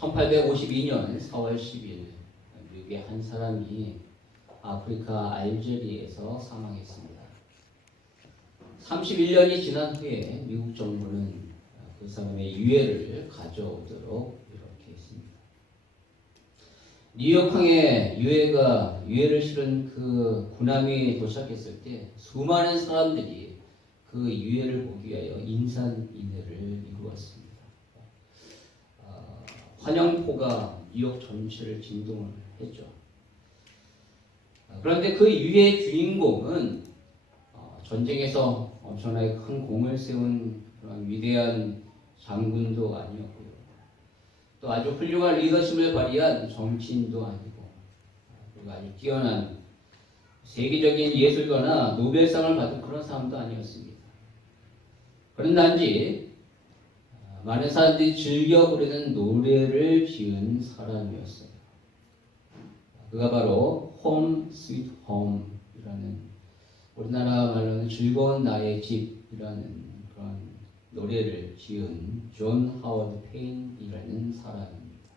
1852년 4월 10일 미국의 한 사람이 아프리카 알제리에서 사망했습니다. 31년이 지난 후에 미국 정부는 그 사람의 유해를 가져오도록 이렇게 했습니다. 뉴욕항에 유해를 실은 그 군함이 도착했을 때 수많은 사람들이 그 유해를 보기 위하여 인산인해를 이루었습니다. 환영포가 뉴욕 전체를 진동을 했죠. 그런데 그 유해의 주인공은 전쟁에서 엄청나게 큰 공을 세운 그런 위대한 장군도 아니었고요. 또 아주 훌륭한 리더십을 발휘한 정치인도 아니고, 그리고 아주 뛰어난 세계적인 예술가나 노벨상을 받은 그런 사람도 아니었습니다. 그런 단지 많은 사람들이 즐겨 부르는 노래를 지은 사람이었어요. 그가 바로 Home Sweet Home이라는, 우리나라 말로는 즐거운 나의 집이라는 그런 노래를 지은 존 하워드 페인이라는 사람입니다.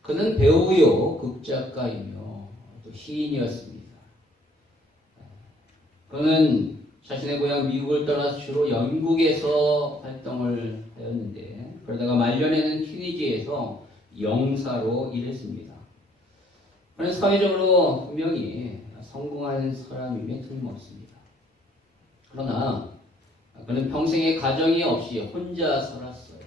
그는 배우요, 극작가이며 또 시인이었습니다. 그는 자신의 고향 미국을 떠나서 주로 영국에서 활동을 하였는데, 그러다가 말년에는 튀니지에서 영사로 일했습니다. 그는 사회적으로 분명히 성공한 사람임에 틀림없습니다. 그러나 그는 평생에 가정이 없이 혼자 살았어요.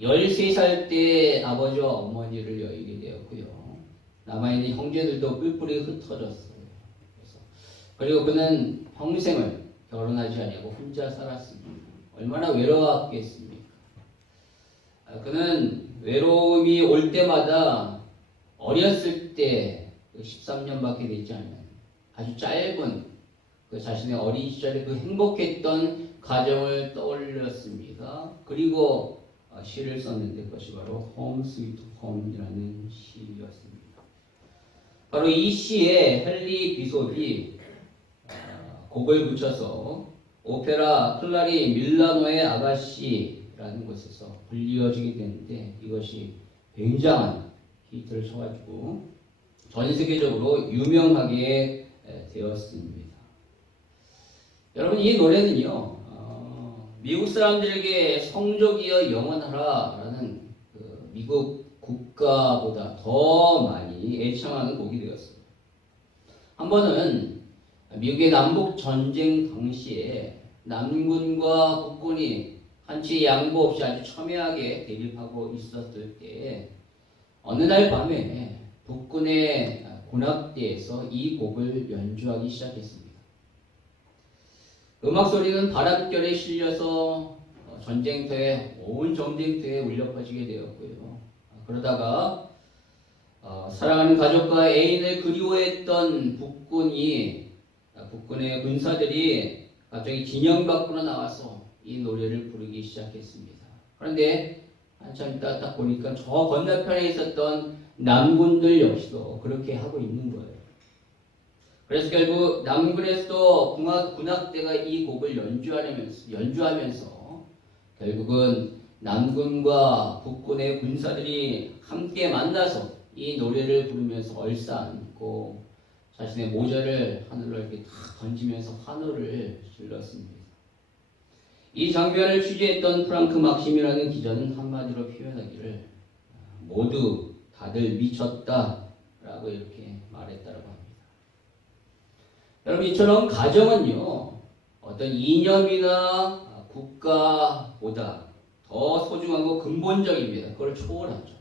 13살 때 아버지와 어머니를 여의게 되었고요. 남아있는 형제들도 뿔뿔이 흩어졌어요. 그리고 그는 평생을 결혼하지 아니하고 혼자 살았습니다. 얼마나 외로웠겠습니까? 그는 외로움이 올 때마다 어렸을 때 13년밖에 되지 않은 아주 짧은 그 자신의 어린 시절에 그 행복했던 가정을 떠올렸습니다. 그리고 시를 썼는데 그것이 바로 Home Sweet Home이라는 시였습니다. 바로 이 시에 헨리 비숍이 곡을 붙여서 오페라 클라리 밀라노의 아가씨라는 곳에서 불리어지게 되는데, 이것이 굉장한 히트를 쳐가지고 전 세계적으로 유명하게 되었습니다. 여러분, 이 노래는요, 미국 사람들에게 성적이여 영원하라라는 그 미국 국가보다 더 많이 애청하는 곡이 되었습니다. 한 번은 미국의 남북 전쟁 당시에 남군과 북군이 한치 양보 없이 아주 첨예하게 대립하고 있었을 때, 어느 날 밤에 북군의 군악대에서 이 곡을 연주하기 시작했습니다. 음악 소리는 바람결에 실려서 온 전쟁터에 울려 퍼지게 되었고요. 그러다가 사랑하는 가족과 애인을 그리워했던 북군의 군사들이 갑자기 진영 밖으로 나와서 이 노래를 부르기 시작했습니다. 그런데 한참 있다 딱 보니까 저 건너편에 있었던 남군들 역시도 그렇게 하고 있는 거예요. 그래서 결국 남군에서도 군악대가 이 곡을 연주하면서 결국은 남군과 북군의 군사들이 함께 만나서 이 노래를 부르면서 얼싸안고 자신의 모자를 하늘로 이렇게 다 던지면서 환호를 질렀습니다. 이 장면을 취재했던 프랑크 막심이라는 기자는 한마디로 표현하기를 모두 다들 미쳤다라고 이렇게 말했다고 합니다. 여러분, 이처럼 가정은요, 어떤 이념이나 국가보다 더 소중하고 근본적입니다. 그걸 초월하죠.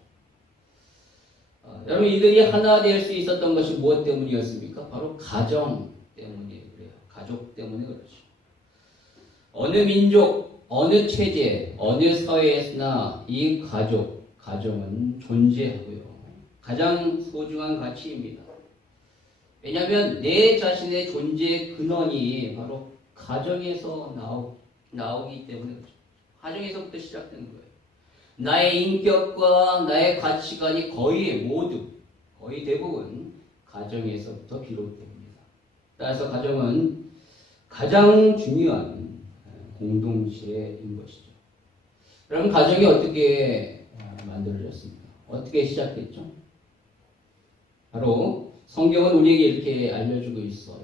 여러분, 이들이 하나 될 수 있었던 것이 무엇 때문이었습니까? 바로 가정 때문이에요. 가족 때문에 그렇죠. 어느 민족, 어느 체제, 어느 사회에서나 이 가정은 존재하고요. 가장 소중한 가치입니다. 왜냐하면 내 자신의 존재의 근원이 바로 가정에서 나오기 때문에 그렇죠. 가정에서부터 시작되는 거예요. 나의 인격과 나의 가치관이 거의 대부분 가정에서부터 비롯됩니다. 따라서 가정은 가장 중요한 공동체인 것이죠. 그럼 가정이 어떻게 만들어졌습니다. 어떻게 시작됐죠? 바로 성경은 우리에게 이렇게 알려주고 있어요.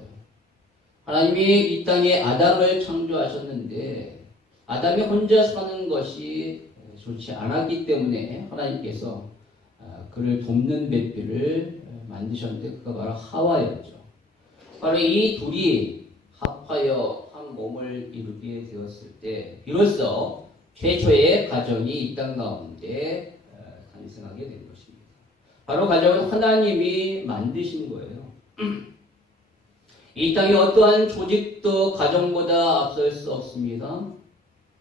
하나님이 이 땅에 아담을 창조하셨는데 아담이 혼자 사는 것이 좋지 않았기 때문에 하나님께서 그를 돕는 배필을 만드셨는데 그가 바로 하와였죠. 바로 이 둘이 합하여 한 몸을 이루게 되었을 때 비로소 최초의 가정이 이 땅 가운데 탄생하게 된 것입니다. 바로 가정은 하나님이 만드신 거예요. 이 땅에 어떠한 조직도 가정보다 앞설 수 없습니다.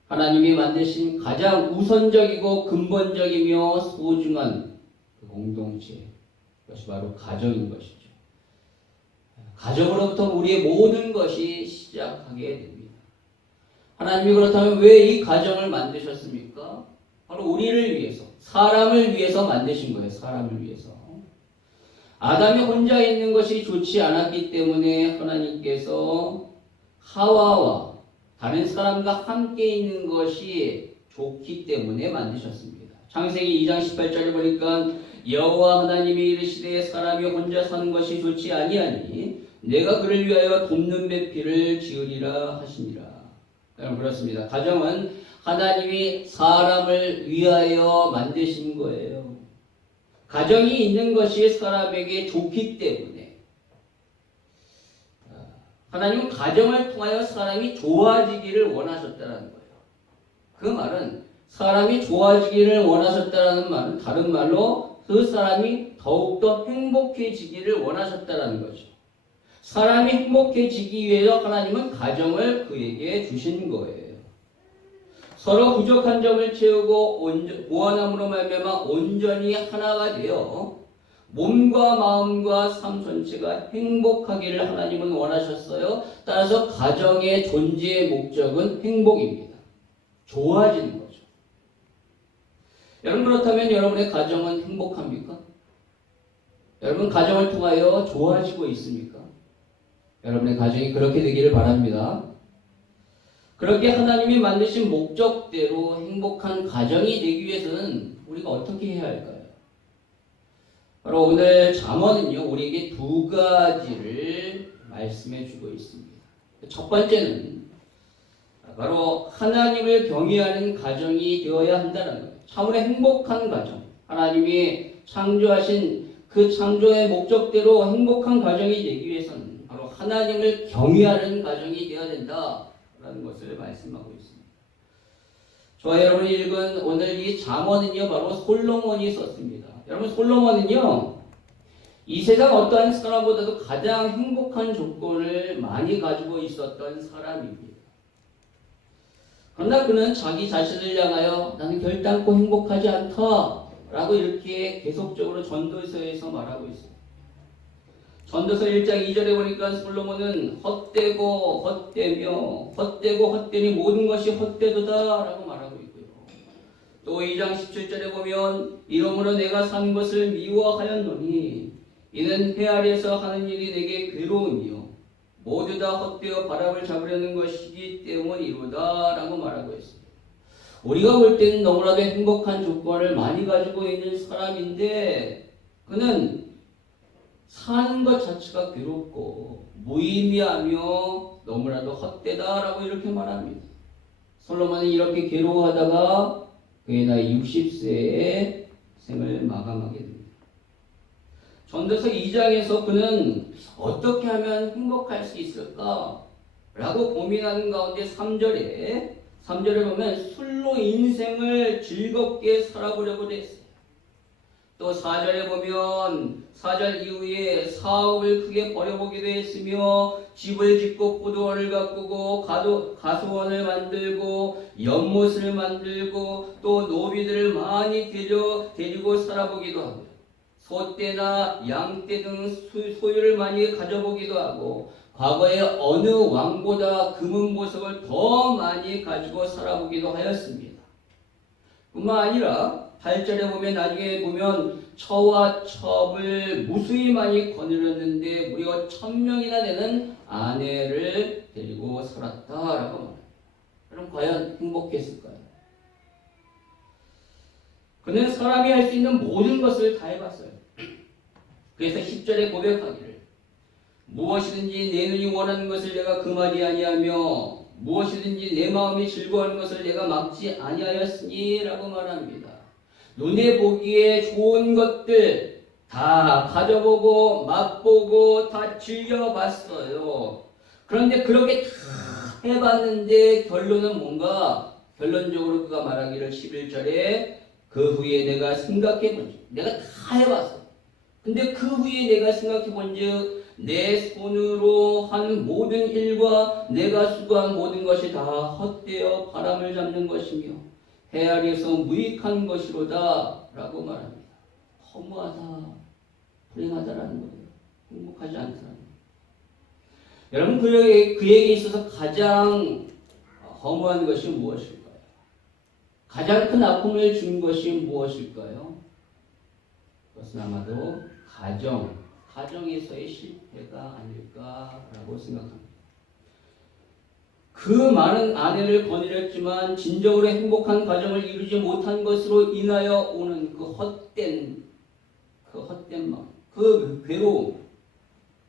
하나님이 만드신 가장 우선적이고 근본적이며 소중한 그 공동체, 그것이 바로 가정인 것이죠. 가정으로부터 우리의 모든 것이 시작하게 됩니다. 하나님이 그렇다면 왜 이 가정을 만드셨습니까? 바로 우리를 위해서, 사람을 위해서 만드신 거예요. 사람을 위해서. 아담이 혼자 있는 것이 좋지 않았기 때문에 하나님께서 하와와 다른 사람과 함께 있는 것이 좋기 때문에 만드셨습니다. 창세기 2장 18절에 보니까 여호와 하나님이 이르시되 사람이 혼자 사는 것이 좋지 아니하니 내가 그를 위하여 돕는 배필을 지으리라 하시니라. 여러분 그렇습니다. 가정은 하나님이 사람을 위하여 만드신 거예요. 가정이 있는 것이 사람에게 좋기 때문에 하나님은 가정을 통하여 사람이 좋아지기를 원하셨다는 거예요. 그 말은 사람이 좋아지기를 원하셨다는 말은 다른 말로 그 사람이 더욱더 행복해지기를 원하셨다는 거죠. 사람이 행복해지기 위해서 하나님은 가정을 그에게 주신 거예요. 서로 부족한 점을 채우고 무한함으로 말미암아 온전히 하나가 되어 몸과 마음과 삶 전체가 행복하기를 하나님은 원하셨어요. 따라서 가정의 존재의 목적은 행복입니다. 좋아지는 거죠. 여러분 그렇다면 여러분의 가정은 행복합니까? 여러분 가정을 통하여 좋아지고 있습니까? 여러분의 가정이 그렇게 되기를 바랍니다. 그렇게 하나님이 만드신 목적대로 행복한 가정이 되기 위해서는 우리가 어떻게 해야 할까요? 바로 오늘 잠언은요, 우리에게 두 가지를 말씀해 주고 있습니다. 첫 번째는 바로 하나님을 경외하는 가정이 되어야 한다는 거예요. 참으로 행복한 가정, 하나님이 창조하신 그 창조의 목적대로 행복한 가정이 되기 위해서는 바로 하나님을 경외하는 가정이 되어야 된다라는 것을 말씀하고 있습니다. 저와 여러분이 읽은 오늘 이 잠언은요, 바로 솔로몬이 썼습니다. 여러분 솔로몬은요, 이 세상 어떠한 사람보다도 가장 행복한 조건을 많이 가지고 있었던 사람입니다. 그러나 그는 자기 자신을 향하여 나는 결단코 행복하지 않다 라고 이렇게 계속적으로 전도서에서 말하고 있습니다. 전도서 1장 2절에 보니까 솔로몬은 헛되고 헛되며 헛되고 헛되니 모든 것이 헛되도다 라고 말하고 있고요. 또 2장 17절에 보면 이러므로 내가 산 것을 미워하였노니 이는 해 아래에서 하는 일이 내게 괴로우며 모두 다 헛되어 바람을 잡으려는 것이기 때문이로다 라고 말하고 있습니다. 우리가 볼 때는 너무나도 행복한 조건을 많이 가지고 있는 사람인데 그는 사는 것 자체가 괴롭고 무의미하며 너무나도 헛되다라고 이렇게 말합니다. 솔로몬은 이렇게 괴로워하다가 그의 나이 60세에 생을 마감하게 됩니다. 전도서 2장에서 그는 어떻게 하면 행복할 수 있을까? 라고 고민하는 가운데 3절에 보면 술로 인생을 즐겁게 살아보려고 했어요. 또 4절에 보면 4절 이후에 사업을 크게 벌여보기도 했으며 집을 짓고 포도원을 가꾸고 가수원을 만들고 연못을 만들고 또 노비들을 많이 데리고 살아보기도 하고요. 소떼나 양떼 등 소유를 많이 가져보기도 하고 과거에 어느 왕보다 금은 보석을 더 많이 가지고 살아보기도 하였습니다. 뿐만 아니라 8절에 보면 나중에 보면 처와 첩을 무수히 많이 거느렸는데 무려 1000명이나 되는 아내를 데리고 살았다라고 말합니다. 그럼 과연 행복했을까요? 그는 사람이 할 수 있는 모든 것을 다 해봤어요. 그래서 10절에 고백하기를 무엇이든지 내 눈이 원하는 것을 내가 금하지 아니하며 무엇이든지 내 마음이 즐거워하는 것을 내가 막지 아니하였으니 라고 말합니다. 눈에 보기에 좋은 것들 다 가져보고 맛보고 다 즐겨봤어요. 그런데 그렇게 다 해봤는데 결론은 뭔가? 결론적으로 그가 말하기를 11절에 그 후에 내가 생각해본즉 내가 다 해봤어. 근데 그 후에 내가 생각해본즉 내 손으로 한 모든 일과 내가 수고한 모든 것이 다 헛되어 바람을 잡는 것이며 헤아려서 무익한 것이로다 라고 말합니다. 허무하다, 불행하다라는 거예요. 행복하지 않다라는 거예요. 여러분 그에게 있어서 가장 허무한 것이 무엇일까요? 가장 큰 아픔을 준 것이 무엇일까요? 그것은 아마도 가정에서의 실패가 아닐까라고 생각합니다. 그 많은 아내를 거느렸지만 진정으로 행복한 가정을 이루지 못한 것으로 인하여 오는 그 헛된 마음, 그 괴로움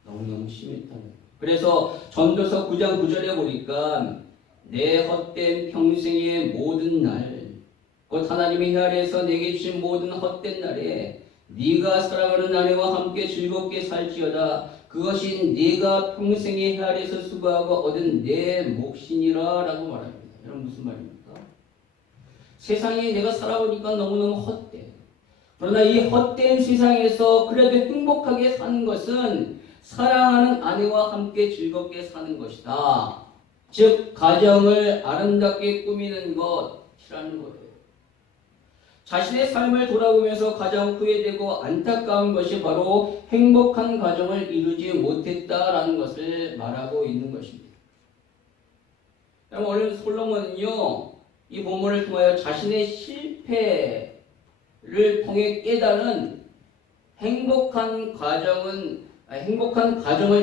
너무너무 심했다는 거예요. 그래서 전도서 9장 9절에 보니까 내 헛된 평생의 모든 날, 곧 하나님의 헤아려서 내게 주신 모든 헛된 날에 네가 사랑하는 아내와 함께 즐겁게 살지어다. 그것이 네가 평생에 헤아려서 수고하고 얻은 내 몫이니라 라고 말합니다. 여러분 무슨 말입니까? 세상에 내가 살아보니까 너무너무 헛돼. 그러나 이 헛된 세상에서 그래도 행복하게 사는 것은 사랑하는 아내와 함께 즐겁게 사는 것이다. 즉 가정을 아름답게 꾸미는 것이라는 거예요. 자신의 삶을 돌아보면서 가장 후회되고 안타까운 것이 바로 행복한 가정을 이루지 못했다라는 것을 말하고 있는 것입니다. 오늘 솔로몬은요, 이 본문을 통하여 자신의 실패를 통해 깨달은 행복한 가정을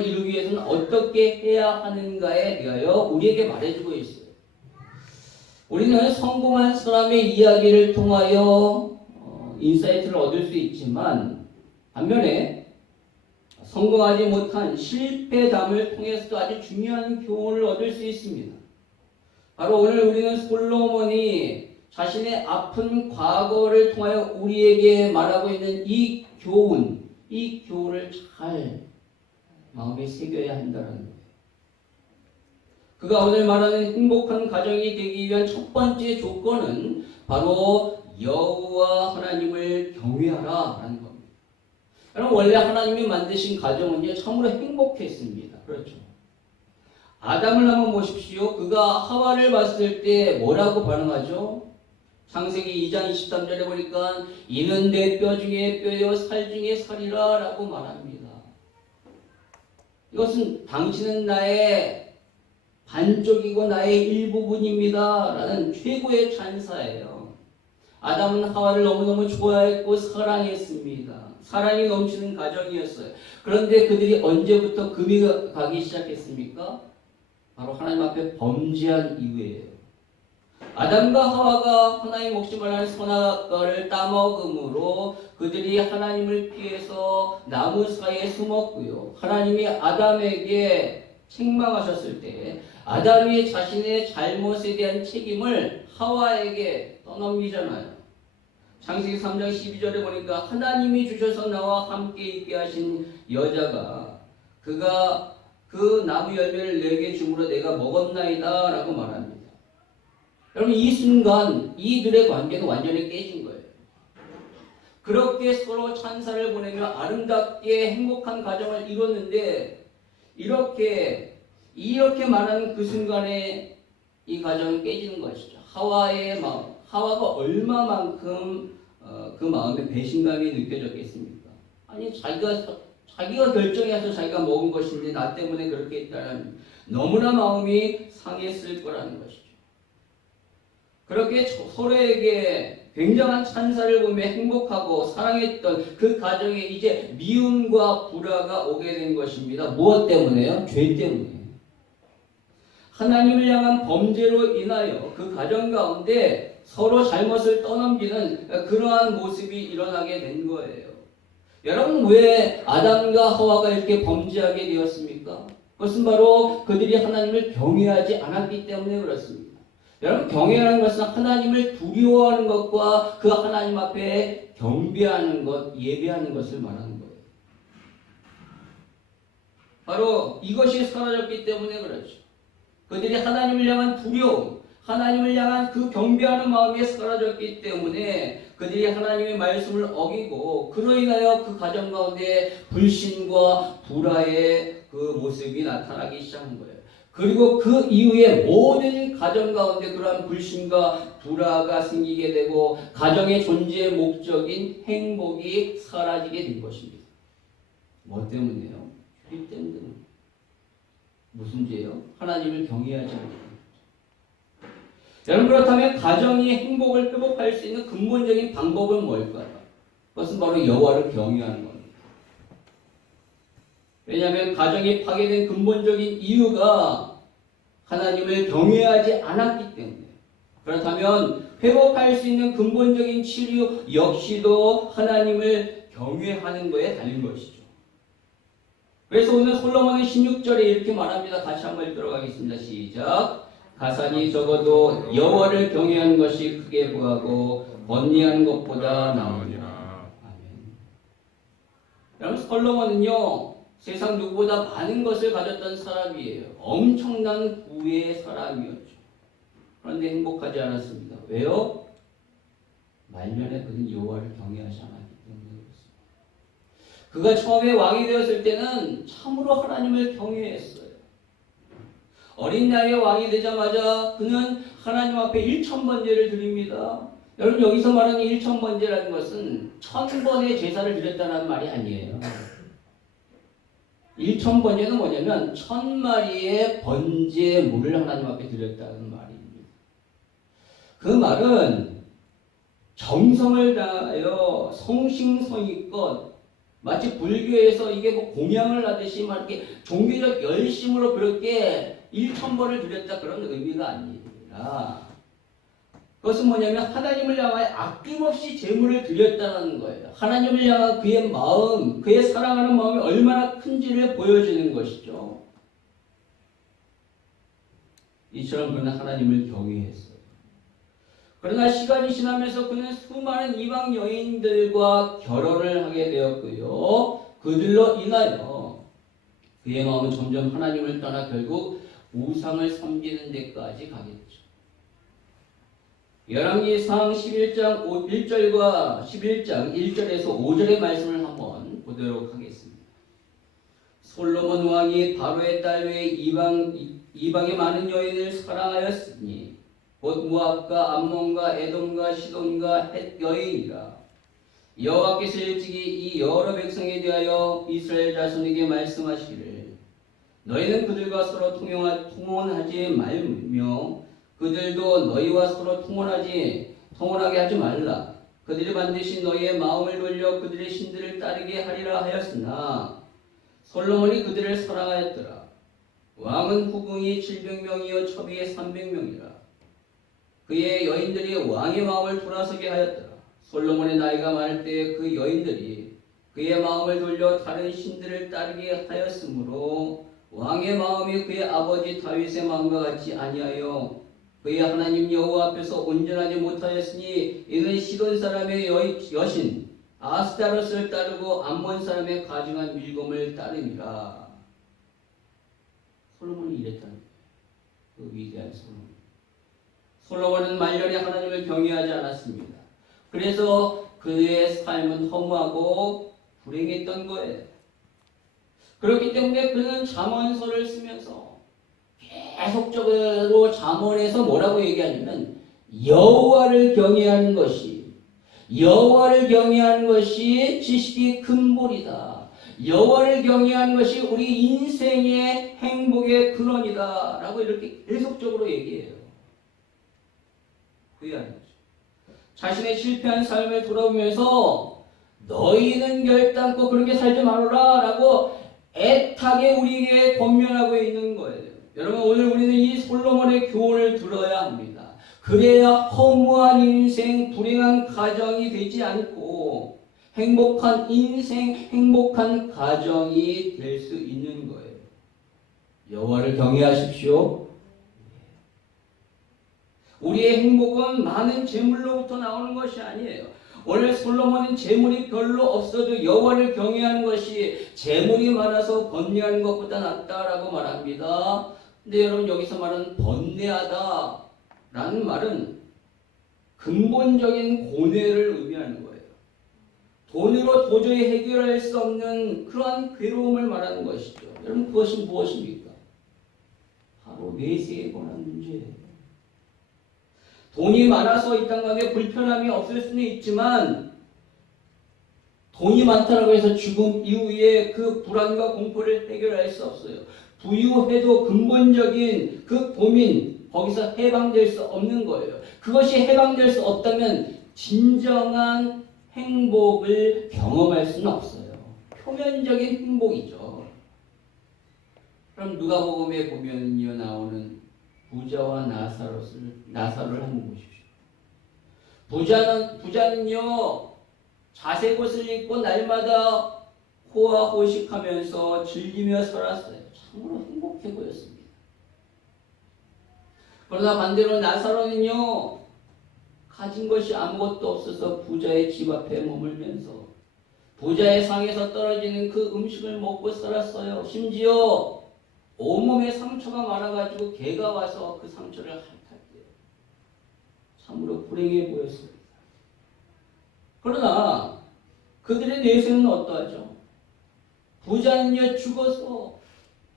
이루기 위해서는 어떻게 해야 하는가에 대하여 우리에게 말해주고 있어요. 우리는 성공한 사람의 이야기를 통하여 인사이트를 얻을 수 있지만 반면에 성공하지 못한 실패담을 통해서도 아주 중요한 교훈을 얻을 수 있습니다. 바로 오늘 우리는 솔로몬이 자신의 아픈 과거를 통하여 우리에게 말하고 있는 이 교훈을 잘 마음에 새겨야 한다는 거예요. 그가 오늘 말하는 행복한 가정이 되기 위한 첫 번째 조건은 바로 여호와 하나님을 경외하라라는 겁니다. 여러분 원래 하나님이 만드신 가정은요 참으로 행복했습니다. 그렇죠. 아담을 한번 보십시오. 그가 하와를 봤을 때 뭐라고 반응하죠? 창세기 2장 23절에 보니까 이는 내 뼈 중에 뼈요 살 중에 살이라 라고 말합니다. 이것은 당신은 나의 반쪽이고 나의 일부분입니다 라는 최고의 찬사예요. 아담은 하와를 너무너무 좋아했고 사랑했습니다. 사랑이 넘치는 가정이었어요. 그런데 그들이 언제부터 금이 가기 시작했습니까? 바로 하나님 앞에 범죄한 이후에요. 아담과 하와가 하나님 먹지말 하는 선악과를 따먹음으로 그들이 하나님을 피해서 나무 사이에 숨었고요. 하나님이 아담에게 책망하셨을 때 아담이 자신의 잘못에 대한 책임을 하와에게 떠넘기잖아요. 창세기 3장 12절에 보니까 하나님이 주셔서 나와 함께 있게 하신 여자가 그가 그 나무 열매를 내게 주므로 내가 먹었나이다 라고 말합니다. 여러분 이 순간 이들의 관계는 완전히 깨진 거예요. 그렇게 서로 찬사를 보내며 아름답게 행복한 가정을 이뤘는데 이렇게 말하는 그 순간에 이 가정이 깨지는 것이죠. 하와의 마음, 하와가 얼마만큼 그 마음에 배신감이 느껴졌겠습니까? 아니 자기가 결정해서 자기가 먹은 것인데 나 때문에 그렇게 했다는 너무나 마음이 상했을 거라는 것이죠. 그렇게 서로에게 굉장한 찬사를 보며 행복하고 사랑했던 그 가정에 이제 미움과 불화가 오게 된 것입니다. 무엇 때문에요? 죄 때문에. 하나님을 향한 범죄로 인하여 그 가정 가운데 서로 잘못을 떠넘기는 그러한 모습이 일어나게 된 거예요. 여러분, 왜 아담과 하와가 이렇게 범죄하게 되었습니까? 그것은 바로 그들이 하나님을 경외하지 않았기 때문에 그렇습니다. 여러분, 경외하는 것은 하나님을 두려워하는 것과 그 하나님 앞에 경배하는 것, 예배하는 것을 말하는 거예요. 바로 이것이 사라졌기 때문에 그렇죠. 그들이 하나님을 향한 두려움, 하나님을 향한 그 경배하는 마음이 사라졌기 때문에 그들이 하나님의 말씀을 어기고 그로 인하여 그 가정 가운데 불신과 불화의 그 모습이 나타나기 시작한 거예요. 그리고 그 이후에 모든 가정 가운데 그러한 불신과 불화가 생기게 되고 가정의 존재의 목적인 행복이 사라지게 된 것입니다. 뭐 때문에요? 죄 때문에. 무슨 죄요? 하나님을 경외하지 않는. 여러분, 그렇다면 가정이 행복을 회복할 수 있는 근본적인 방법은 뭘까요? 그것은 바로 여호와를 경외하는 겁니다. 왜냐하면 가정이 파괴된 근본적인 이유가 하나님을 경외하지 않았기 때문에. 그렇다면 회복할 수 있는 근본적인 치료 역시도 하나님을 경외하는 것에 달린 것이죠. 그래서 오늘 솔로몬은 16절에 이렇게 말합니다. 같이 한번 읽도록 하겠습니다. 시작. 가산이 적어도 여호와를 경외하는 것이 크게 부하고 번리하는 것보다 나으니라. 아멘. 여러분, 솔로몬은요 세상 누구보다 많은 것을 가졌던 사람이에요. 엄청난 부의 사람이었죠. 그런데 행복하지 않았습니다. 왜요? 말년에 그는 여호와를 경외하지 않았기 때문에 그렇습니다. 그가 처음에 왕이 되었을 때는 참으로 하나님을 경외했어요. 어린 나이에 왕이 되자마자 그는 하나님 앞에 1000번제를 드립니다. 여러분, 여기서 말하는 1000번제라는 것은 1000번의 제사를 드렸다는 말이 아니에요. 1000번제는 뭐냐면 1000마리의 번제물을 하나님 앞에 드렸다는 말입니다. 그 말은 정성을 다하여 성심성의껏 마치 불교에서 이게 뭐 공양을 하듯이 막 이렇게 종교적 열심으로 그렇게 1000번을 드렸다 그런 의미가 아니라 그것은 뭐냐면 하나님을 향하여 아낌없이 제물을 드렸다는 거예요. 하나님을 향한 그의 마음, 그의 사랑하는 마음이 얼마나 큰지를 보여주는 것이죠. 이처럼 그는 하나님을 경외했어요. 그러나 시간이 지나면서 그는 수많은 이방 여인들과 결혼을 하게 되었고요. 그들로 인하여 그의 마음은 점점 하나님을 떠나 결국 우상을 섬기는 데까지 가겠죠. 열왕기상 11장 1절과 11장 1절에서 5절의 말씀을 한번 보도록 하겠습니다. 솔로몬 왕이 바로의 딸 외에 이방의 많은 여인을 사랑하였으니 곧 모압과 암몬과 에돔과 시돈과 헷 여인이라. 여호와께서 일찍이 이 여러 백성에 대하여 이스라엘 자손에게 말씀하시기를 너희는 그들과 서로 통혼하지 말며 그들도 너희와 서로 통혼하게 하지 말라. 그들이 반드시 너희의 마음을 돌려 그들의 신들을 따르게 하리라 하였으나 솔로몬이 그들을 사랑하였더라. 왕은 후궁이 700명이요 첩이 300명이라. 그의 여인들이 왕의 마음을 돌아서게 하였더라. 솔로몬의 나이가 많을 때에 그 여인들이 그의 마음을 돌려 다른 신들을 따르게 하였으므로 왕의 마음이 그의 아버지 다윗의 마음과 같이 아니하여 그의 하나님 여호와 앞에서 온전하지 못하였으니 이는 시돈 사람의 여신 아스타롯을 따르고 암몬 사람의 가증한 밀곰을 따름이라. 솔로몬이 이랬다는 거예요. 그 위대한 솔로몬. 솔로몬은 말년에 하나님을 경외하지 않았습니다. 그래서 그의 삶은 허무하고 불행했던 거예요. 그렇기 때문에 그는 잠언서를 쓰면서 계속적으로 잠언에서 뭐라고 얘기하냐면 여호와를 경외하는 것이 지식의 근본이다. 여호와를 경외하는 것이 우리 인생의 행복의 근원이다 라고 이렇게 계속적으로 얘기해요. 후회하는 거죠. 자신의 실패한 삶을 돌아보면서 너희는 결단코 그렇게 살지 말아라 라고 애타게 우리에게 권면하고 있는 거예요. 여러분, 오늘 우리는 이 솔로몬의 교훈을 들어야 합니다. 그래야 허무한 인생, 불행한 가정이 되지 않고 행복한 인생, 행복한 가정이 될 수 있는 거예요. 여호와를 경외하십시오. 우리의 행복은 많은 재물로부터 나오는 것이 아니에요. 원래 솔로몬은 재물이 별로 없어도 여호와를 경외하는 것이 재물이 많아서 번뇌하는 것보다 낫다라고 말합니다. 근데 여러분 여기서 말하는 번뇌하다라는 말은 근본적인 고뇌를 의미하는 거예요. 돈으로 도저히 해결할 수 없는 그러한 괴로움을 말하는 것이죠. 여러분 그것이 무엇입니까? 바로 내세에 관한 문제예요. 돈이 많아서 이 땅 가운데 불편함이 없을 수는 있지만 돈이 많다고 해서 죽음 이후에 그 불안과 공포를 해결할 수 없어요. 부유해도 근본적인 그 고민 거기서 해방될 수 없는 거예요. 그것이 해방될 수 없다면 진정한 행복을 경험할 수는 없어요. 표면적인 행복이죠. 그럼 누가복음에 보면요 나오는 부자와 나사로를 한번 보십시오. 부자는요 자색 옷을 입고 날마다 호화호식하면서 즐기며 살았어요. 참으로 행복해 보였습니다. 그러나 반대로 나사로는요 가진 것이 아무것도 없어서 부자의 집 앞에 머물면서 부자의 상에서 떨어지는 그 음식을 먹고 살았어요. 심지어 온몸에 상처가 많아가지고 개가 와서 그 상처를 핥았대요. 참으로 불행해 보였습니다. 그러나 그들의 내세는 어떠하죠? 부자는요 죽어서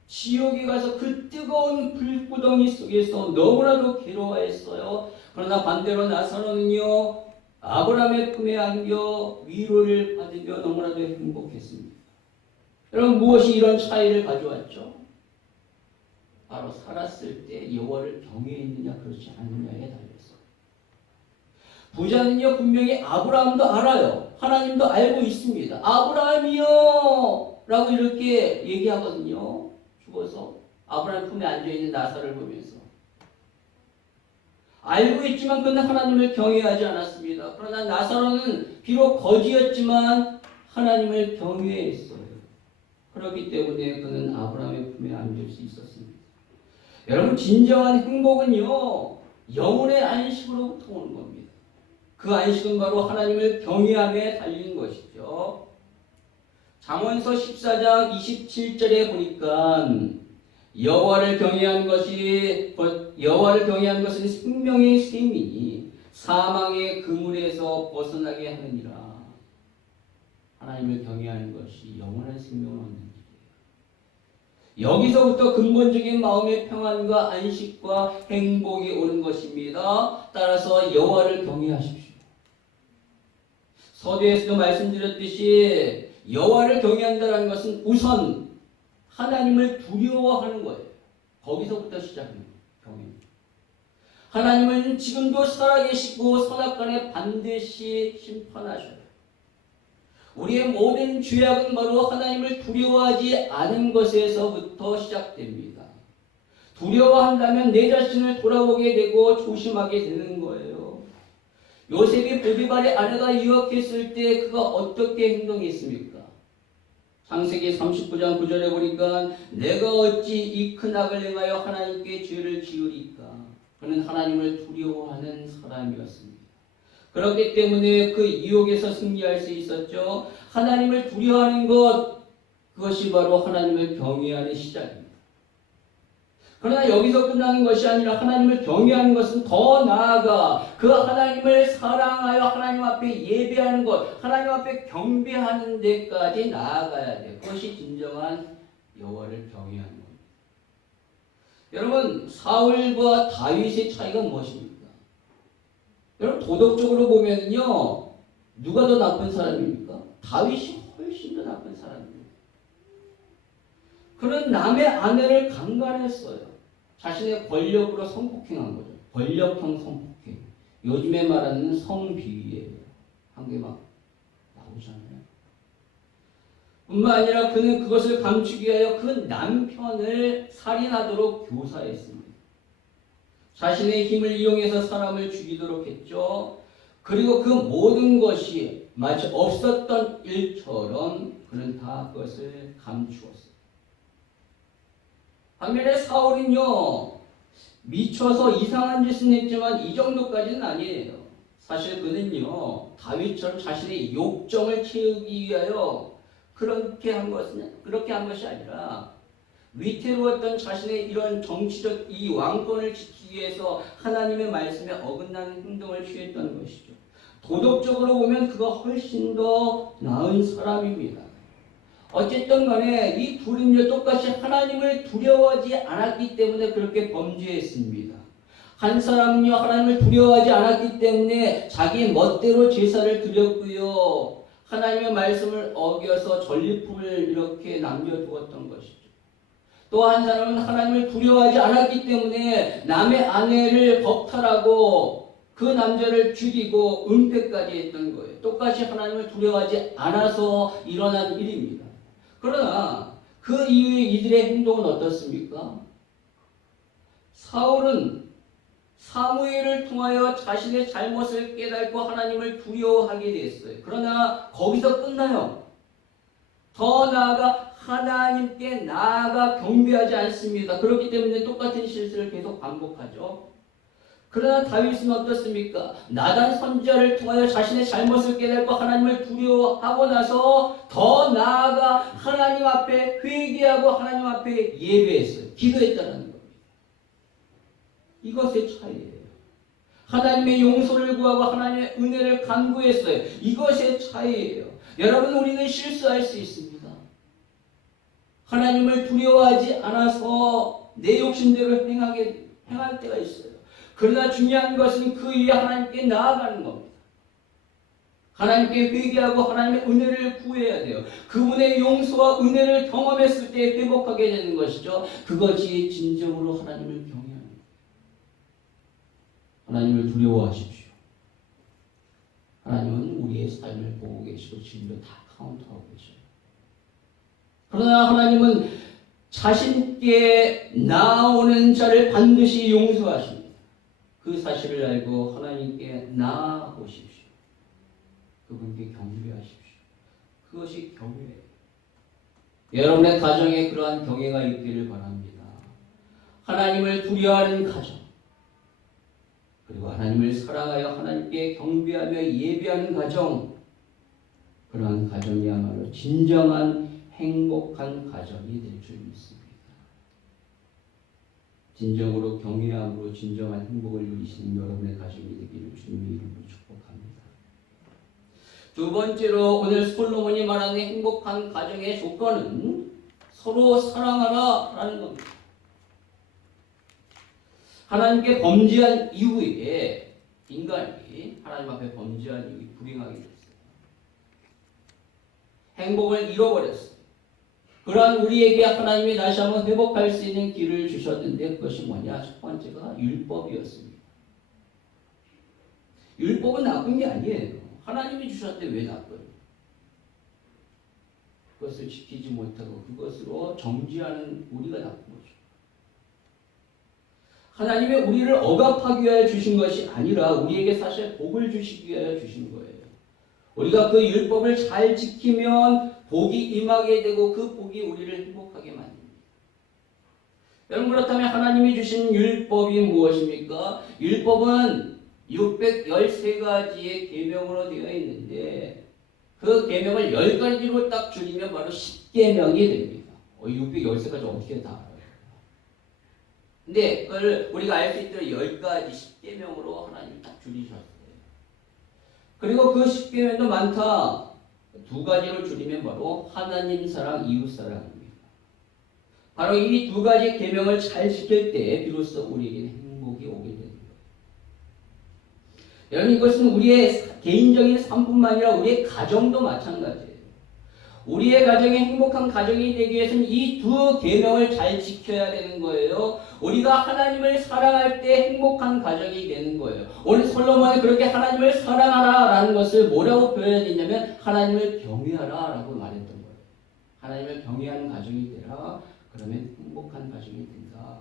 지옥에 가서 그 뜨거운 불구덩이 속에서 너무나도 괴로워했어요. 그러나 반대로 나사로는요 아브라함의 품에 안겨 위로를 받으며 너무나도 행복했습니다. 여러분 무엇이 이런 차이를 가져왔죠? 바로 살았을 때 여호와를 경외했느냐 그렇지 않느냐에 달려서 부자는요 분명히 아브라함도 알아요. 하나님도 알고 있습니다. 아브라함이요 라고 이렇게 얘기하거든요. 죽어서 아브라함 품에 앉아있는 나사를 보면서 알고 있지만 그는 하나님을 경외하지 않았습니다. 그러나 나사로는 비록 거지였지만 하나님을 경외했어요. 그렇기 때문에 그는 아브라함의 품에 앉을 수 있었습니다. 여러분 진정한 행복은요 영혼의 안식으로부터 오는 겁니다. 그 안식은 바로 하나님을 경외함에 달린 것이죠. 잠언서 14장 27절에 보니까 여호와를 경외한 것은 생명의 셈이니 사망의 그물에서 벗어나게 하느니라. 하나님을 경외하는 것이 영원한 생명을 얻는 길이에요. 여기서부터 근본적인 마음의 평안과 안식과 행복이 오는 것입니다. 따라서 여호와를 경외하십시오. 서두에서도 말씀드렸듯이 여호와를 경외한다는 것은 우선 하나님을 두려워하는 거예요. 거기서부터 시작합니다. 경외입니다. 하나님은 지금도 살아계시고 선악간에 반드시 심판하셔요. 우리의 모든 죄악은 바로 하나님을 두려워하지 않은 것에서부터 시작됩니다. 두려워한다면 내 자신을 돌아보게 되고 조심하게 되는 거예요. 요셉이 보디발의 아내가 유혹했을 때 그가 어떻게 행동했습니까? 창세기 39장 9절에 보니까 내가 어찌 이 큰 악을 행하여 하나님께 죄를 지으리까? 그는 하나님을 두려워하는 사람이었습니다. 그렇기 때문에 그 유혹에서 승리할 수 있었죠. 하나님을 두려워하는 것, 그것이 바로 하나님을 경외하는 시작입니다. 그러나 여기서 끝나는 것이 아니라 하나님을 경외하는 것은 더 나아가 그 하나님을 사랑하여 하나님 앞에 예배하는 것, 하나님 앞에 경배하는 데까지 나아가야 돼요. 그것이 진정한 여호와를 경외하는 겁니다. 여러분, 사울과 다윗의 차이가 무엇입니까? 여러분 도덕적으로 보면요 누가 더 나쁜 사람입니까? 다윗이 훨씬 더 나쁜 사람입니다. 그는 남의 아내를 강간했어요. 자신의 권력으로 성폭행한 거죠. 권력형 성폭행. 요즘에 말하는 성비위예요. 한 개 막 나오잖아요. 뿐만 아니라 그는 그것을 감추기 위하여 그 남편을 살인하도록 교사했습니다. 자신의 힘을 이용해서 사람을 죽이도록 했죠. 그리고 그 모든 것이 마치 없었던 일처럼 그는 다 그것을 감추었어요. 반면에 사울은요, 미쳐서 이상한 짓은 했지만 이 정도까지는 아니에요. 사실 그는요, 다윗처럼 자신의 욕정을 채우기 위하여 그렇게 한 것이 아니라 위태로웠던 자신의 이런 정치적 이 왕권을 지키기 위해서 하나님의 말씀에 어긋나는 행동을 취했던 것이죠. 도덕적으로 보면 그가 훨씬 더 나은 사람입니다. 어쨌든 간에 이 둘은요 똑같이 하나님을 두려워하지 않았기 때문에 그렇게 범죄했습니다. 한 사람은요 하나님을 두려워하지 않았기 때문에 자기 멋대로 제사를 드렸고요. 하나님의 말씀을 어겨서 전리품을 이렇게 남겨두었던 것이죠. 또 한 사람은 하나님을 두려워하지 않았기 때문에 남의 아내를 겁탈하고 그 남자를 죽이고 은폐까지 했던 거예요. 똑같이 하나님을 두려워하지 않아서 일어난 일입니다. 그러나 그 이후에 이들의 행동은 어떻습니까? 사울은 사무엘을 통하여 자신의 잘못을 깨닫고 하나님을 두려워하게 됐어요. 그러나 거기서 끝나요. 더 나아가 하나님께 나아가 경배하지 않습니다. 그렇기 때문에 똑같은 실수를 계속 반복하죠. 그러나 다윗은 어떻습니까? 나단 선지자를 통하여 자신의 잘못을 깨닫고 하나님을 두려워하고 나서 더 나아가 하나님 앞에 회개하고 하나님 앞에 예배했어요. 기도했다는 겁니다. 이것의 차이예요. 하나님의 용서를 구하고 하나님의 은혜를 간구했어요. 이것의 차이예요. 여러분, 우리는 실수할 수 있습니다. 하나님을 두려워하지 않아서 내 욕심대로 행할 때가 있어요. 그러나 중요한 것은 그 위에 하나님께 나아가는 겁니다. 하나님께 회개하고 하나님의 은혜를 구해야 돼요. 그분의 용서와 은혜를 경험했을 때 회복하게 되는 것이죠. 그것이 진정으로 하나님을 경외하는 거예요. 하나님을 두려워하십시오. 하나님은 우리의 삶을 보고 계시고 지금도 다 카운트하고 계셔요. 그러나 하나님은 자신께 나아오는 자를 반드시 용서하십니다. 그 사실을 알고 하나님께 나아오십시오. 그분께 경배하십시오. 그것이 경외예요. 여러분의 가정에 그러한 경외가 있기를 바랍니다. 하나님을 두려워하는 가정, 그리고 하나님을 사랑하여 하나님께 경배하며 예배하는 가정, 그러한 가정이야말로 진정한 행복한 가정이 될 줄 믿습니다. 진정으로 경외함으로 진정한 행복을 누리시는 여러분의 가정이 되기를 주님의 이름으로 축복합니다. 두 번째로 오늘 솔로몬이 말하는 행복한 가정의 조건은 서로 사랑하라 라는 겁니다. 하나님께 범죄한 이후에 인간이 하나님 앞에 범죄한 이후에 불행하게 됐어요. 행복을 잃어버렸어요. 그러한 우리에게 하나님이 다시 한번 회복할 수 있는 길을 주셨는데 그것이 뭐냐? 첫 번째가 율법이었습니다. 율법은 나쁜 게 아니에요. 하나님이 주셨는데 왜 나빠요? 그것을 지키지 못하고 그것으로 정죄하는 우리가 나쁜 거죠. 하나님이 우리를 억압하기 위하여 주신 것이 아니라 우리에게 사실 복을 주시기 위하여 주신 거예요. 우리가 그 율법을 잘 지키면 복이 임하게 되고 그 복이 우리를 행복하게 만듭니다. 여러분, 그렇다면 하나님이 주신 율법이 무엇입니까? 율법은 613가지의 계명으로 되어 있는데 그 계명을 10가지로 딱 줄이면 바로 10계명이 됩니다. 613가지 어떻게 다 알아요? 근데 그걸 우리가 알 수 있도록 10가지 10계명으로 하나님이 딱 줄이셨어요. 그리고 그 10계명도 많다. 두 가지로 줄이면 바로 하나님 사랑, 이웃 사랑입니다. 바로 이 두 가지 계명을 잘 지킬 때 비로소 우리에게는 행복이 오게 되는 거예요. 여러분, 이것은 우리의 개인적인 삶뿐만 아니라 우리의 가정도 마찬가지예요. 우리의 가정이 행복한 가정이 되기 위해서는 이 두 계명을 잘 지켜야 되는 거예요. 우리가 하나님을 사랑할 때 행복한 가정이 되는 거예요. 오늘 솔로몬이 그렇게 하나님을 사랑하라 라는 것을 뭐라고 표현했냐면 하나님을 경외하라 라고 말했던 거예요. 하나님을 경외하는 가정이 되라. 그러면 행복한 가정이 된다.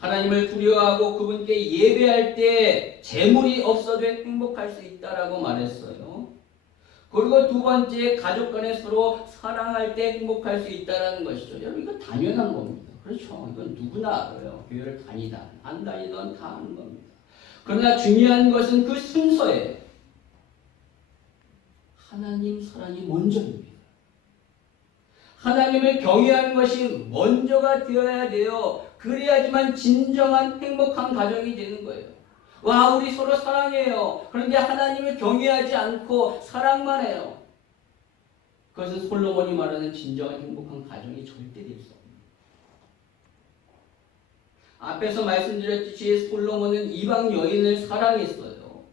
하나님을 두려워하고 그분께 예배할 때 재물이 없어도 행복할 수 있다라고 말했어요. 그리고 두 번째, 가족 간에 서로 사랑할 때 행복할 수 있다는 것이죠. 여러분, 이거 당연한 겁니다. 그렇죠. 이건 누구나 알아요. 교회를 다니든 안 다니든 다 아는 겁니다. 그러나 중요한 것은 그 순서에 하나님 사랑이 먼저입니다. 하나님을 경외하는 것이 먼저가 되어야 돼요. 그래야지만 진정한 행복한 가정이 되는 거예요. 와, 우리 서로 사랑해요. 그런데 하나님을 경외하지 않고 사랑만 해요. 그것은 솔로몬이 말하는 진정한 행복한 가정이 절대 될 수 없습니다. 앞에서 말씀드렸듯이 솔로몬은 이방 여인을 사랑했어요.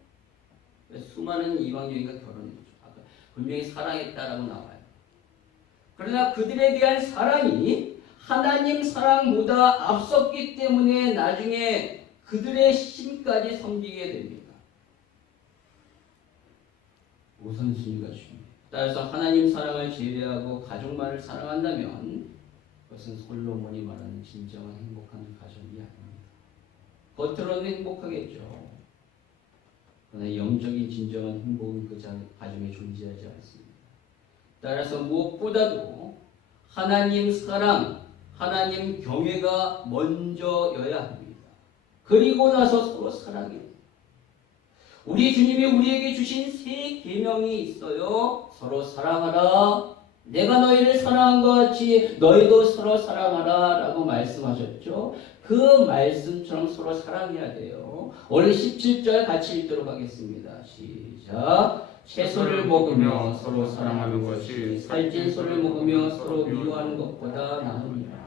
수많은 이방 여인과 결혼했죠. 아까 분명히 사랑했다라고 나와요. 그러나 그들에 대한 사랑이 하나님 사랑보다 앞섰기 때문에 나중에 그들의 신까지 섬기게 됩니다. 우선순위가 중요해요. 따라서 하나님 사랑을 제외하고 가족만을 사랑한다면 그것은 솔로몬이 말하는 진정한 행복한 가정이 아닙니다. 겉으로는 행복하겠죠. 그러나 영적인 진정한 행복은 그 가정에 존재하지 않습니다. 따라서 무엇보다도 하나님 사랑, 하나님 경외가 먼저여야 합니다. 그리고 나서 서로 사랑해요. 우리 주님이 우리에게 주신 세 계명이 있어요. 서로 사랑하라. 내가 너희를 사랑한 것 같이 너희도 서로 사랑하라 라고 말씀하셨죠. 그 말씀처럼 서로 사랑해야 돼요. 오늘 17절 같이 읽도록 하겠습니다. 시작. 채소를 먹으며 서로 사랑하는 것이 살찐 소를 먹으며 서로 미워하는 것보다 나으니라.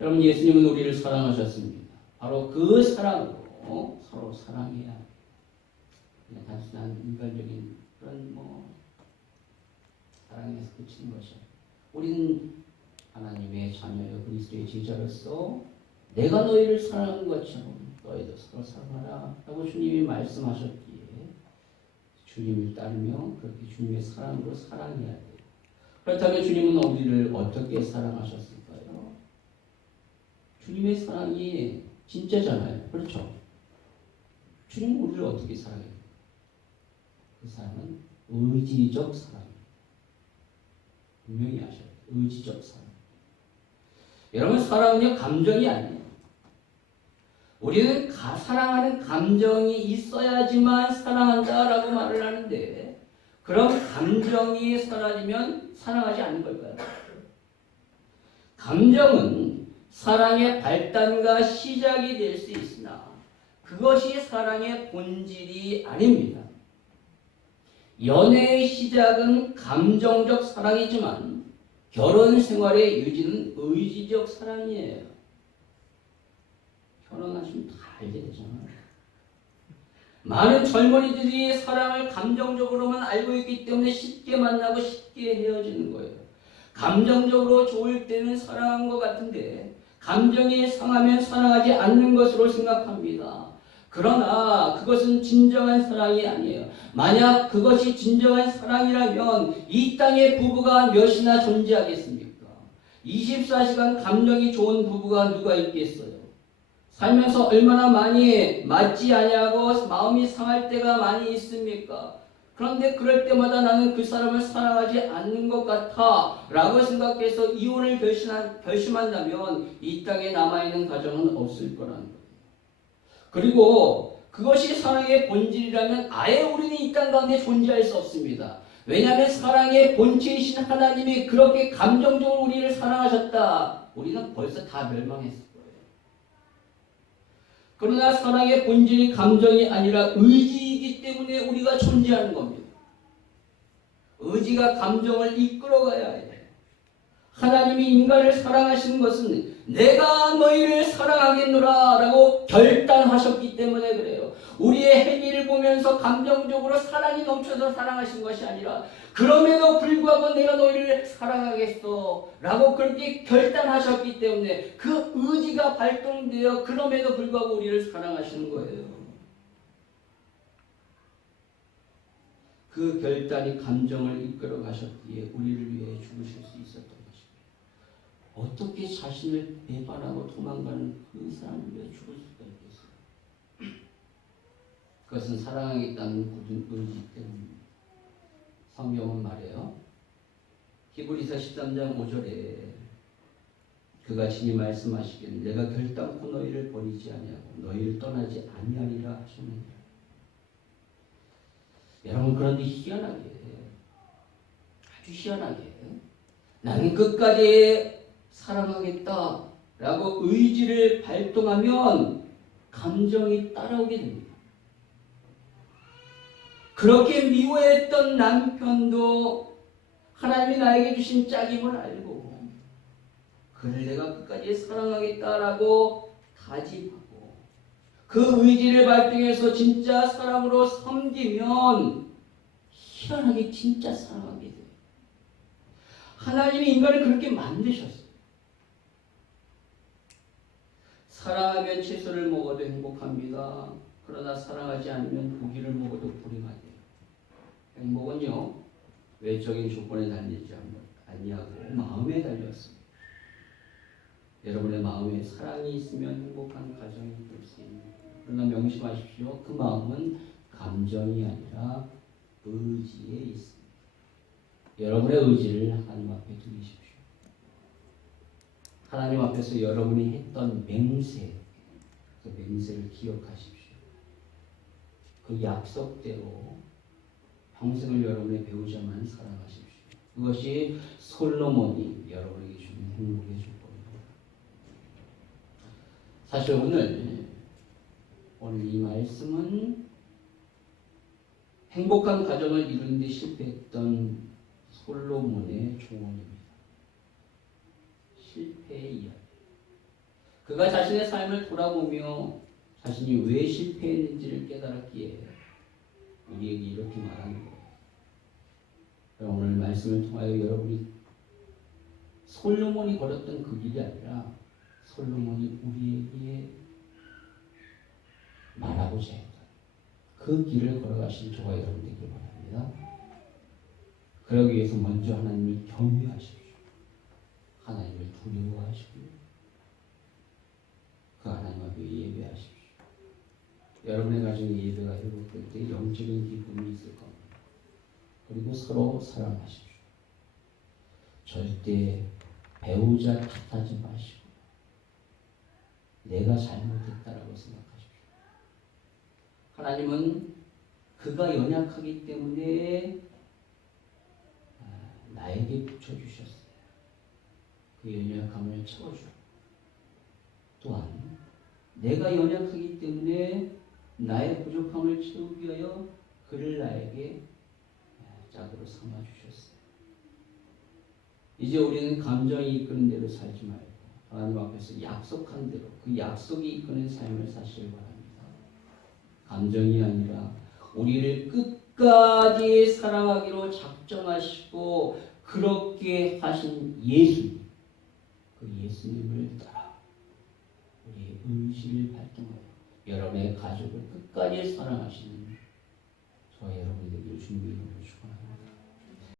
여러분, 예수님은 우리를 사랑하셨습니다. 바로 그 사랑으로 서로 사랑해야 합니다. 그냥 단순한 인간적인 그런 사랑에서 그치는 것이 아니라 우리는 하나님의 자녀여 그리스도의 제자로서 내가 너희를 사랑한 것처럼 너희도 서로 사랑하라 라고 주님이 말씀하셨기에 주님을 따르며 그렇게 주님의 사랑으로 사랑해야 돼요. 그렇다면 주님은 우리를 어떻게 사랑하셨을까요? 주님의 사랑이 진짜잖아요. 그렇죠? 주님은 우리를 어떻게 사랑해요? 그 사랑은 의지적 사랑입니다. 분명히 아셔야 돼요. 의지적 사랑. 여러분, 사랑은요 감정이 아니에요. 우리는 사랑하는 감정이 있어야지만 사랑한다라고 말을 하는데 그런 감정이 사라지면 사랑하지 않는 걸까요? 감정은 사랑의 발단과 시작이 될 수 있으나 그것이 사랑의 본질이 아닙니다. 연애의 시작은 감정적 사랑이지만 결혼 생활의 유지는 의지적 사랑이에요. 결혼하시면 다 알게 되잖아요. 많은 젊은이들이 사랑을 감정적으로만 알고 있기 때문에 쉽게 만나고 쉽게 헤어지는 거예요. 감정적으로 좋을 때는 사랑한 것 같은데 감정이 상하면 사랑하지 않는 것으로 생각합니다. 그러나 그것은 진정한 사랑이 아니에요. 만약 그것이 진정한 사랑이라면 이 땅에 부부가 몇이나 존재하겠습니까? 24시간 감정이 좋은 부부가 누가 있겠어요? 살면서 얼마나 많이 맞지 아니하고 마음이 상할 때가 많이 있습니까? 그런데 그럴 때마다 나는 그 사람을 사랑하지 않는 것 같아 라고 생각해서 이혼을 결심한다면 이 땅에 남아있는 가정은 없을 거라는 거예요. 그리고 그것이 사랑의 본질이라면 아예 우리는 이 땅 가운데 존재할 수 없습니다. 왜냐하면 사랑의 본체이신 하나님이 그렇게 감정적으로 우리를 사랑하셨다. 우리는 벌써 다 멸망했을 거예요. 그러나 사랑의 본질이 감정이 아니라 의지이기 때문에 우리가 존재하는 겁니다. 의지가 감정을 이끌어가야 해요. 하나님이 인간을 사랑하시는 것은 내가 너희를 사랑하겠노라 라고 결단하셨기 때문에 그래요. 우리의 행위를 보면서 감정적으로 사랑이 넘쳐서 사랑하신 것이 아니라 그럼에도 불구하고 내가 너희를 사랑하겠어 라고 그렇게 결단하셨기 때문에 그 의지가 발동되어 그럼에도 불구하고 우리를 사랑하시는 거예요. 그 결단이 감정을 이끌어 가셨기에 우리를 위해 죽으실 수 있었던 것입니다. 어떻게 자신을 배반하고 도망가는 그 사람을 위해 죽을 수가 있겠어요? 그것은 사랑하겠다는 굳은 의지 때문입니다. 성경은 말해요. 히브리서 13장 5절에 그가 친히 말씀하시기를 내가 결단코 너희를 버리지 아니하고 너희를 떠나지 아니하리라 하셨느니라. 여러분, 그런데 희한하게, 아주 희한하게 나는 끝까지 사랑하겠다라고 의지를 발동하면 감정이 따라오게 됩니다. 그렇게 미워했던 남편도 하나님이 나에게 주신 짝임을 알고 그를 내가 끝까지 사랑하겠다라고 다짐하고 그 의지를 발동해서 진짜 사랑으로 섬기면 희한하게 진짜 사랑하게 돼요. 하나님이 인간을 그렇게 만드셨어요. 사랑하면 채소를 먹어도 행복합니다. 그러나 사랑하지 않으면 고기를 먹어도 불행하대요. 행복은요, 외적인 조건에 달리지 아니하고 마음에 달렸습니다. 여러분의 마음에 사랑이 있으면 행복한 가정이 될 수 있습니다. 그러나 명심하십시오. 그 마음은 감정이 아니라 의지에 있습니다. 여러분의 의지를 하나님 앞에 두십시오. 하나님 앞에서 여러분이 했던 맹세, 그 맹세를 기억하십시오. 그 약속대로 평생을 여러분의 배우자만 사랑하십시오. 그것이 솔로몬이 여러분에게 주는 행복의 조건입니다. 사실 오늘 이 말씀은 행복한 가정을 이루는 데 실패했던 솔로몬의 조언입니다. 실패의 이야기. 그가 자신의 삶을 돌아보며 자신이 왜 실패했는지를 깨달았기에 우리에게 이렇게 말하는 거예요. 오늘 말씀을 통하여 여러분이 솔로몬이 걸었던 그 길이 아니라 솔로몬이 우리에게 말하고자 했던 그 길을 걸어가신 저와 여러분 되길 바랍니다. 그러기 위해서 먼저 하나님을 경외하십시오. 하나님을 두려워하시고 그 하나님 앞에 예배하십시오. 여러분의 가정에 예배가 회복될 때 영적인 기쁨이 있을 겁니다. 그리고 서로 사랑하십시오. 절대 배우자 탓하지 마시고 내가 잘못했다라고 생각하십시오. 하나님은 그가 연약하기 때문에 나에게 붙여주셨어요. 그 연약함을 채워주고 또한 내가 연약하기 때문에 나의 부족함을 채우기 위하여 그를 나에게 짝으로 삼아주셨어요. 이제 우리는 감정이 이끄는 대로 살지 말고 하나님 앞에서 약속한 대로 그 약속이 이끄는 삶을 사시길 바랍니다. 감정이 아니라 우리를 끝까지 사랑하기로 작정하시고 그렇게 하신 예수님, 그 예수님을 따라 우리의 의지를 발동하여 여러분의 가족을 끝까지 사랑하시는 저와 여러분이 되길 주님의 이름으로 축원합니다.